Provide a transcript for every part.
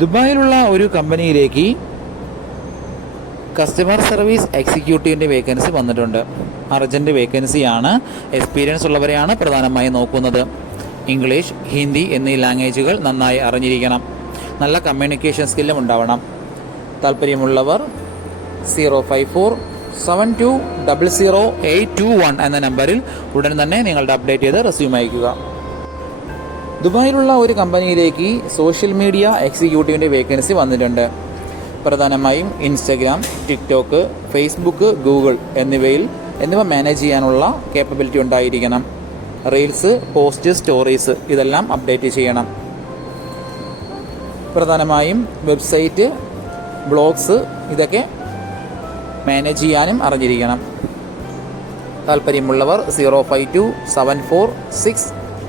ദുബായിലുള്ള ഒരു കമ്പനിയിലേക്ക് customer service എക്സിക്യൂട്ടീവിന്റെ വേക്കൻസി വന്നിട്ടുണ്ട്. അർജന്റ് വേക്കൻസിയാണ് എക്സ്പീരിയൻസ് ഉള്ളവരെയാണ് പ്രധാനമായും നോക്കുന്നത്. ഇംഗ്ലീഷ് ഹിന്ദി എന്നീ ലാംഗ്വേജുകൾ നന്നായി അറിഞ്ഞിരിക്കണം. നല്ല കമ്മ്യൂണിക്കേഷൻ സ്കില്ലും ഉണ്ടാവണം. താല്പര്യമുള്ളവർ zero five four seven two double zero eight two one എന്ന നമ്പറിൽ ഉടൻ തന്നെ നിങ്ങളുടെ അപ്ഡേറ്റ് ചെയ്ത് റെസ്യൂം അയക്കുക ദുബായിലുള്ള ഒരു കമ്പനിയിലേക്ക് സോഷ്യൽ മീഡിയ എക്സിക്യൂട്ടീവിന്റെ വേക്കൻസി വന്നിട്ടുണ്ട്. പ്രധാനമായും ഇൻസ്റ്റഗ്രാം ടിക്ടോക്ക് ഫേസ്ബുക്ക് ഗൂഗിൾ എന്നിവയിൽ എന്നിവ മാനേജ് ചെയ്യാനുള്ള കേപ്പബിലിറ്റി ഉണ്ടായിരിക്കണം. റീൽസ് പോസ്റ്റ് സ്റ്റോറീസ് ഇതെല്ലാം അപ്ഡേറ്റ് ചെയ്യണം. പ്രധാനമായും വെബ്സൈറ്റ് ബ്ലോഗ്സ് ഇതൊക്കെ മാനേജ് ചെയ്യാനും അറിഞ്ഞിരിക്കണം. താല്പര്യമുള്ളവർ zero five two seven four six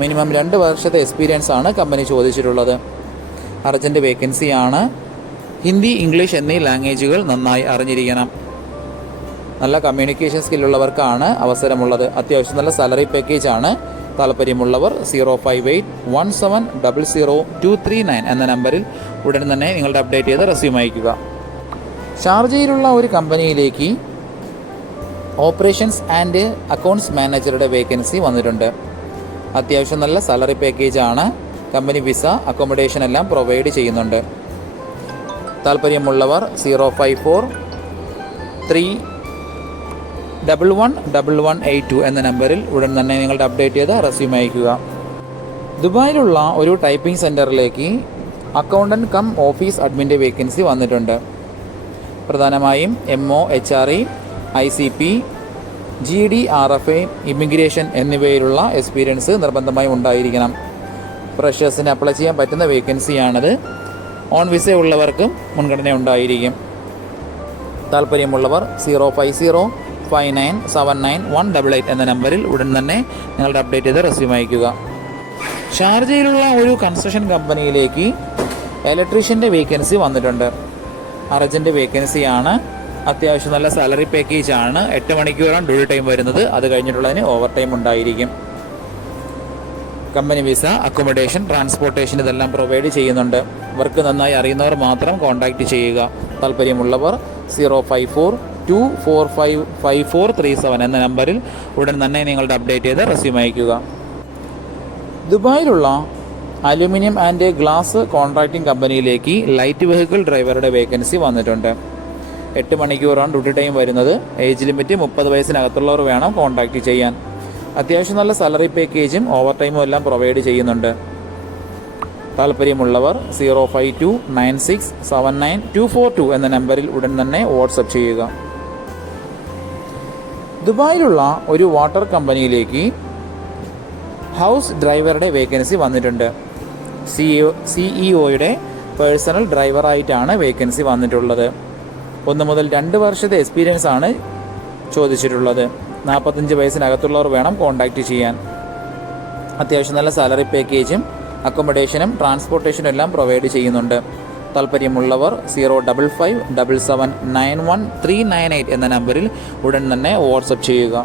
minimum രണ്ട് വർഷത്തെ എക്സ്പീരിയൻസ് ആണ് കമ്പനി ചോദിച്ചിട്ടുള്ളത്. അർജന്റ് വേക്കൻസിയാണ്. ഹിന്ദി ഇംഗ്ലീഷ് എന്നീ ലാംഗ്വേജുകൾ നന്നായി അറിഞ്ഞിരിക്കണം. നല്ല കമ്മ്യൂണിക്കേഷൻ സ്കില്ലുള്ളവർക്കാണ് അവസരമുള്ളത്. അത്യാവശ്യം നല്ല സാലറി പാക്കേജ് ആണ്. താല്പര്യമുള്ളവർ zero five eight one seven double zero two three nine എന്ന നമ്പറിൽ ഉടൻ തന്നെ നിങ്ങളുടെ അപ്ഡേറ്റ് ചെയ്ത് റെസ്യൂം അയക്കുക ഷാർജയിലുള്ള ഒരു കമ്പനിയിലേക്ക് ഓപ്പറേഷൻസ് ആൻഡ് അക്കൗണ്ട്സ് മാനേജറുടെ വേക്കൻസി വന്നിട്ടുണ്ട്. അത്യാവശ്യം നല്ല സാലറി പാക്കേജ് ആണ്. കമ്പനി വിസ അക്കോമഡേഷൻ എല്ലാം പ്രൊവൈഡ് ചെയ്യുന്നുണ്ട്. താല്പര്യമുള്ളവർ zero five four three double one double one eight two എന്ന നമ്പറിൽ ഉടൻ തന്നെ നിങ്ങളുടെ അപ്ഡേറ്റ് ചെയ്ത് റെസ്യൂം അയക്കുക ദുബായിലുള്ള ഒരു ടൈപ്പിംഗ് സെന്ററിലേക്ക് അക്കൗണ്ടന്റ് കം ഓഫീസ് അഡ്മിന്റെ വേക്കൻസി വന്നിട്ടുണ്ട്. പ്രധാനമായും M O H R E I C P G D R F I immigration എന്നിവയിലുള്ള experience നിർബന്ധമായും ഉണ്ടായിരിക്കണം. ഫ്രഷേഴ്സിന് അപ്ലൈ ചെയ്യാൻ പറ്റുന്ന വേക്കൻസിയാണത് ഓൺ വിസ ഉള്ളവർക്കും മുൻഗണന ഉണ്ടായിരിക്കും. താല്പര്യമുള്ളവർ zero five zero five nine seven nine one double eight എന്ന നമ്പറിൽ ഉടൻ തന്നെ നിങ്ങളുടെ അപ്ഡേറ്റ് ചെയ്ത് റെസ്യൂം അയക്കുക ഷാർജയിലുള്ള ഒരു കൺസ്ട്രക്ഷൻ കമ്പനിയിലേക്ക് ഇലക്ട്രീഷ്യന്റെ വേക്കൻസി വന്നിട്ടുണ്ട്. അർജന്റ് വേക്കൻസിയാണ് അത്യാവശ്യം നല്ല സാലറി പാക്കേജ് ആണ്. എട്ട് മണിക്കൂറാണ് ഡ്യൂട്ടി ടൈം വരുന്നത്. അത് കഴിഞ്ഞിട്ടുള്ളതിന് ഓവർ ടൈം ഉണ്ടായിരിക്കും. കമ്പനി വിസ അക്കോമഡേഷൻ ട്രാൻസ്പോർട്ടേഷൻ ഇതെല്ലാം പ്രൊവൈഡ് ചെയ്യുന്നുണ്ട്. വർക്ക് നന്നായി അറിയുന്നവർ മാത്രം കോൺടാക്ട് ചെയ്യുക. താല്പര്യമുള്ളവർ zero five four two four five five four three seven എന്ന നമ്പറിൽ ഉടൻ തന്നെ നിങ്ങളുടെ അപ്ഡേറ്റ് ചെയ്ത് റെസ്യൂം അയക്കുക ദുബായിലുള്ള അലുമിനിയം ആൻഡ് ഗ്ലാസ് കോൺട്രാക്ടിംഗ് കമ്പനിയിലേക്ക് ലൈറ്റ് വെഹിക്കിൾ ഡ്രൈവറുടെ വേക്കൻസി വന്നിട്ടുണ്ട്. എട്ട് മണിക്കൂറാണ് ഡ്യൂട്ടി ടൈം വരുന്നത്. ഏജ് ലിമിറ്റ് മുപ്പത് വയസ്സിനകത്തുള്ളവർ വേണം കോൺടാക്റ്റ് ചെയ്യാൻ. അത്യാവശ്യം നല്ല സാലറി പാക്കേജും ഓവർ ടൈമും എല്ലാം പ്രൊവൈഡ് ചെയ്യുന്നുണ്ട്. താല്പര്യമുള്ളവർ zero five two nine six seven nine two four two എന്ന നമ്പറിൽ ഉടൻ തന്നെ വാട്സപ്പ് ചെയ്യുക. ദുബായിലുള്ള ഒരു വാട്ടർ കമ്പനിയിലേക്ക് ഹൗസ് ഡ്രൈവറുടെ വേക്കൻസി വന്നിട്ടുണ്ട്. സിഇഒ സിഇഒയുടെ പേഴ്സണൽ ഡ്രൈവറായിട്ടാണ് വേക്കൻസി വന്നിട്ടുള്ളത്. ഒന്ന് മുതൽ രണ്ട് വർഷത്തെ എക്സ്പീരിയൻസ് ആണ് ചോദിച്ചിട്ടുള്ളത്. നാൽപ്പത്തഞ്ച് വയസ്സിനകത്തുള്ളവർ വേണം കോൺടാക്റ്റ് ചെയ്യാൻ. അത്യാവശ്യം നല്ല സാലറി പാക്കേജും അക്കോമഡേഷനും ട്രാൻസ്പോർട്ടേഷനും എല്ലാം പ്രൊവൈഡ് ചെയ്യുന്നുണ്ട്. താല്പര്യമുള്ളവർ zero double five double seven nine one three nine eight എന്ന നമ്പറിൽ ഉടൻ തന്നെ വാട്സപ്പ് ചെയ്യുക.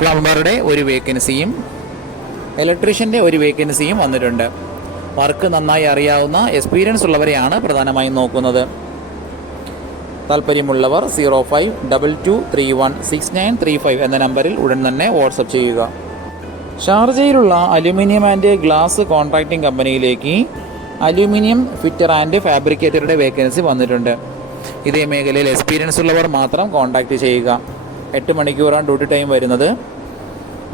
പ്ലംബറുടെ ഒരു വേക്കൻസിയും ഇലക്ട്രീഷ്യന്റെ ഒരു വേക്കൻസിയും വന്നിട്ടുണ്ട്. വർക്ക് നന്നായി അറിയാവുന്ന എക്സ്പീരിയൻസ് ഉള്ളവരെയാണ് പ്രധാനമായും നോക്കുന്നത്. താല്പര്യമുള്ളവർ zero five double two three one six nine three five എന്ന നമ്പറിൽ ഉടൻ തന്നെ വാട്സപ്പ് ചെയ്യുക. ഷാർജയിലുള്ള അലുമിനിയം ആൻഡ് ഗ്ലാസ് കോൺട്രാക്ടിംഗ് കമ്പനിയിലേക്ക് അലുമിനിയം ഫിറ്റർ ആൻഡ് ഫാബ്രിക്കേറ്ററുടെ വേക്കൻസി വന്നിട്ടുണ്ട്. ഇതേ മേഖലയിൽ എക്സ്പീരിയൻസ് ഉള്ളവർ മാത്രം കോൺടാക്റ്റ് ചെയ്യുക. എട്ട് മണിക്കൂറാണ് ഡ്യൂട്ടി ടൈം വരുന്നത്.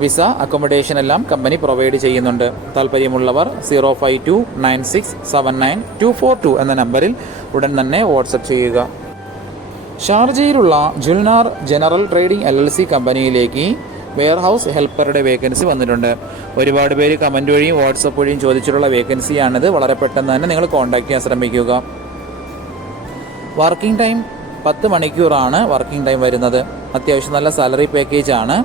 വിസ അക്കോമഡേഷൻ എല്ലാം കമ്പനി പ്രൊവൈഡ് ചെയ്യുന്നുണ്ട്. താല്പര്യമുള്ളവർ zero five two nine six seven nine two four two എന്ന നമ്പറിൽ ഉടൻ തന്നെ വാട്സപ്പ് ചെയ്യുക. ഷാർജയിലുള്ള Julnar general trading L L C കമ്പനിയിലേക്ക് വെയർഹൗസ് ഹെൽപ്പറുടെ വേക്കൻസി വന്നിട്ടുണ്ട്. ഒരുപാട് പേര് കമന്റ് വഴിയും വാട്സപ്പ് വഴിയും ചോദിച്ചിട്ടുള്ള വേക്കൻസിയാണിത്. വളരെ പെട്ടെന്ന് തന്നെ നിങ്ങൾ കോൺടാക്റ്റ് ചെയ്യാൻ ശ്രമിക്കുക. വർക്കിംഗ് ടൈം പത്ത് മണിക്കൂറാണ് വർക്കിംഗ് ടൈം വരുന്നത്. അത്യാവശ്യം നല്ല സാലറി പാക്കേജ് ആണ്.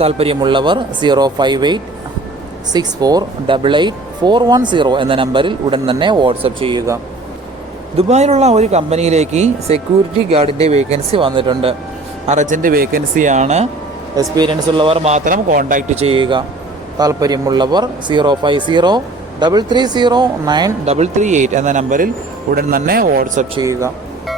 താല്പര്യമുള്ളവർ zero five eight six four double eight four one zero എന്ന നമ്പറിൽ ഉടൻ തന്നെ വാട്സപ്പ് ചെയ്യുക. ദുബായിലുള്ള ഒരു കമ്പനിയിലേക്ക് സെക്യൂരിറ്റി ഗാർഡിന്റെ വേക്കൻസി വന്നിട്ടുണ്ട്. അർജന്റ് വേക്കൻസിയാണ് എക്സ്പീരിയൻസ് ഉള്ളവർ മാത്രം കോൺടാക്റ്റ് ചെയ്യുക. താല്പര്യമുള്ളവർ zero five zero double three zero nine double three eight എന്ന നമ്പറിൽ ഉടൻ തന്നെ വാട്സപ്പ് ചെയ്യുക.